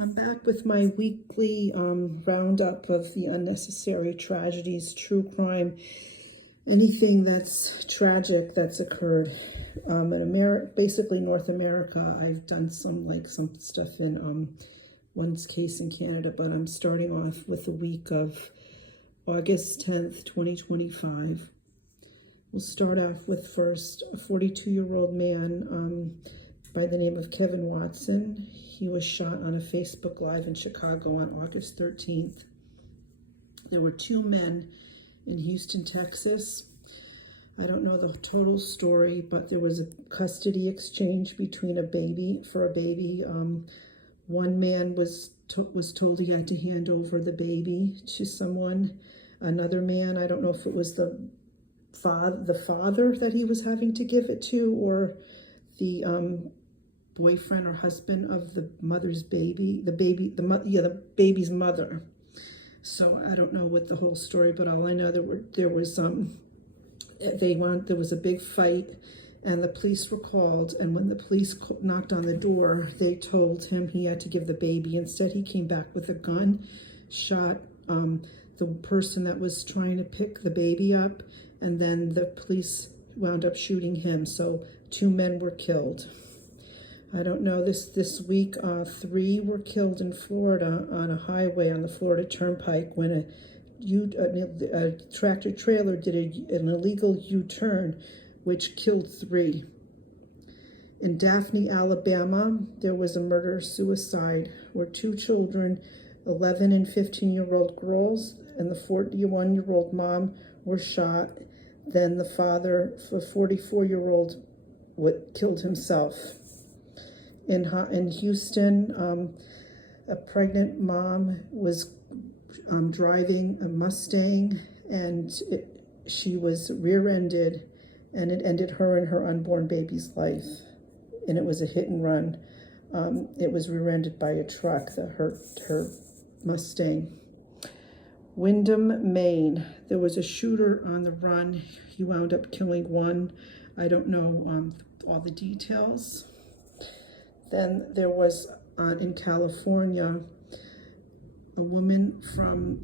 I'm back with my weekly roundup of the unnecessary tragedies, true crime, anything that's tragic that's occurred in America, basically North America. I've done some stuff in one's case in Canada, but I'm starting off with the week of August 10th, 2025. We'll start off with first a 42-year-old man by the name of Kevin Watson. He was shot on a Facebook Live in Chicago on August 13th. There were two men in Houston, Texas. I don't know the total story, but there was a custody exchange between a baby. One man was told he had to hand over the baby to someone. Another man, I don't know if it was the father that he was having to give it to, or the boyfriend or husband of the mother's baby, the baby's mother. So I don't know what the whole story, but all I know there was a big fight, and the police were called. And when the police knocked on the door, they told him he had to give the baby. Instead, he came back with a gun, shot the person that was trying to pick the baby up, and then the police wound up shooting him. So two men were killed. I don't know, this week, 3 were killed in Florida on a highway on the Florida Turnpike when a tractor trailer did an illegal U-turn, which killed 3. In Daphne, Alabama, there was a murder-suicide where 2 children, 11 and 15-year-old girls, and the 41-year-old mom were shot. Then the father, the 44-year-old, killed himself. In Houston, a pregnant mom was driving a Mustang, and she was rear-ended, and it ended her and her unborn baby's life. And it was a hit and run. It was rear-ended by a truck that hurt her Mustang. Windham, Maine. There was a shooter on the run. He wound up killing 1. I don't know all the details. Then there was, in California, a woman from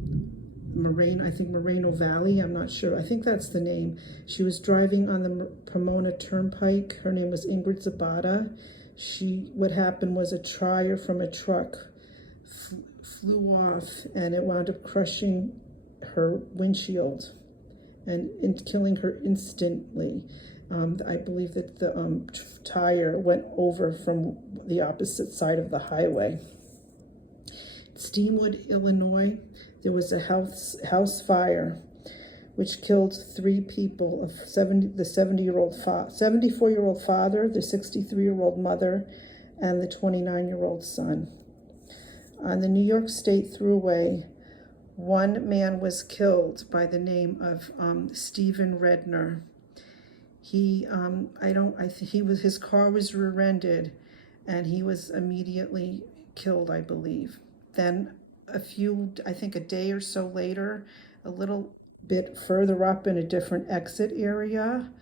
Moreno Valley, I'm not sure, I think that's the name. She was driving on the Pomona Turnpike. Her name was Ingrid Zapata. What happened was a tire from a truck flew off, and it wound up crushing her windshield and killing her instantly. I believe that the tire went over from the opposite side of the highway. Steamwood, Illinois, there was a house fire which killed 3 people: the 74-year-old father, the 63-year-old mother, and the 29-year-old son. On the New York State Thruway, 1 man was killed by the name of Stephen Redner. His car was rear-ended, and he was immediately killed, I believe. Then a day or so later, a little bit further up in a different exit area,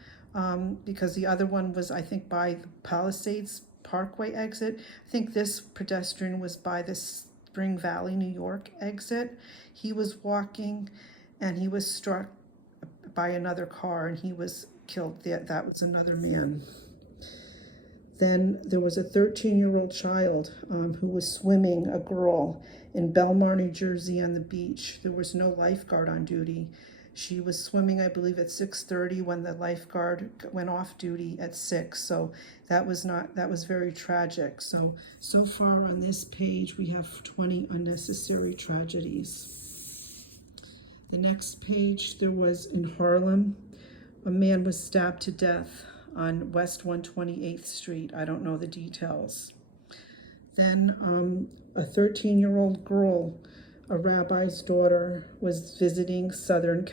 because the other one was, I think, by the Palisades Parkway exit. I think this pedestrian was by the Spring Valley, New York exit. He was walking, and he was struck by another car, and he was killed. That was another man. Then there was a 13-year-old child who was swimming, a girl, in Belmar, New Jersey on the beach. There was no lifeguard on duty. She was swimming, I believe, at 6:30 when the lifeguard went off duty at 6. So that was very tragic. So far on this page, we have 20 unnecessary tragedies. The next page, there was in Harlem, a man was stabbed to death on West 128th Street. I don't know the details. Then a 13-year-old girl, a rabbi's daughter, was visiting southern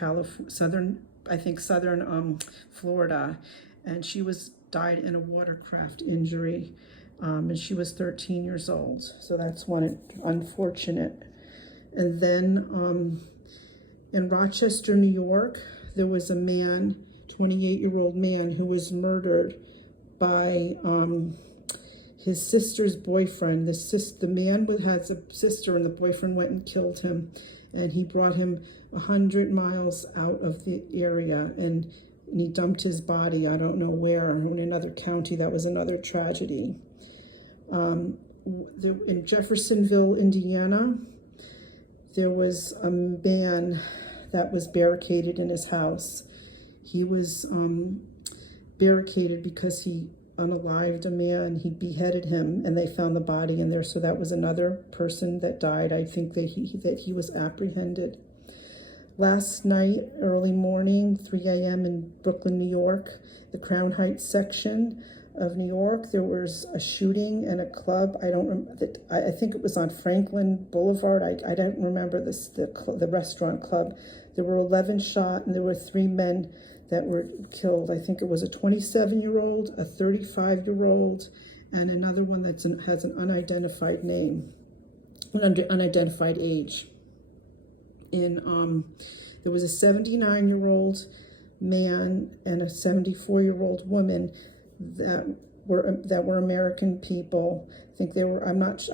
Florida, and she died in a watercraft injury, and she was 13 years old. So that's unfortunate. And then in Rochester, New York, there was a man, 28-year-old man, who was murdered by his sister's boyfriend. The man has a sister, and the boyfriend went and killed him, and he brought him 100 miles out of the area, and he dumped his body, I don't know where, in another county. That was another tragedy. In Jeffersonville, Indiana, there was a man that was barricaded in his house. He was barricaded because he unalived a man. He beheaded him, and they found the body in there. So that was another person that died. I think that he was apprehended. Last night, early morning, 3 a.m. in Brooklyn, New York, the Crown Heights section of New York, there was a shooting in a club. I think it was on Franklin Boulevard. I don't remember the restaurant club. There were 11 shot, and there were 3 men that were killed. I think it was a 27-year-old, a 35-year-old, and another one that has an unidentified name, unidentified age. There was a 79-year-old man and a 74-year-old woman that were American people. I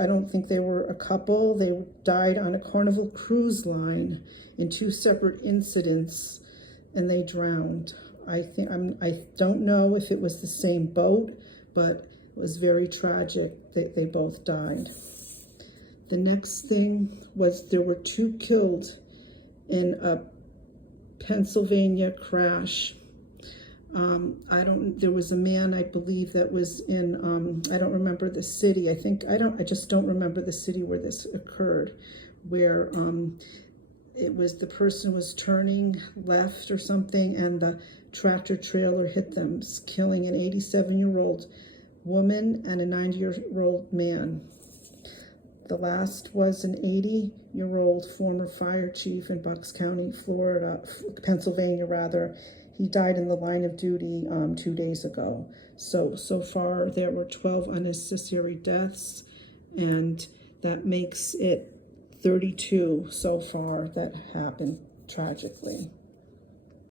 don't think they were a couple. They died on a Carnival cruise line in 2 separate incidents, and they drowned. I don't know if it was the same boat, but it was very tragic that they both died. The next thing was there were 2 killed in a Pennsylvania crash. There was a man, I believe, that was in, I don't remember the city. I just don't remember the city where this occurred, where the person was turning left or something, and the tractor trailer hit them, killing an 87-year-old woman and a 90-year-old man. The last was an 80-year-old former fire chief in Bucks County, Pennsylvania rather. He died in the line of duty 2 days ago. So far there were 12 unnecessary deaths, and that makes it 32 so far that happened tragically.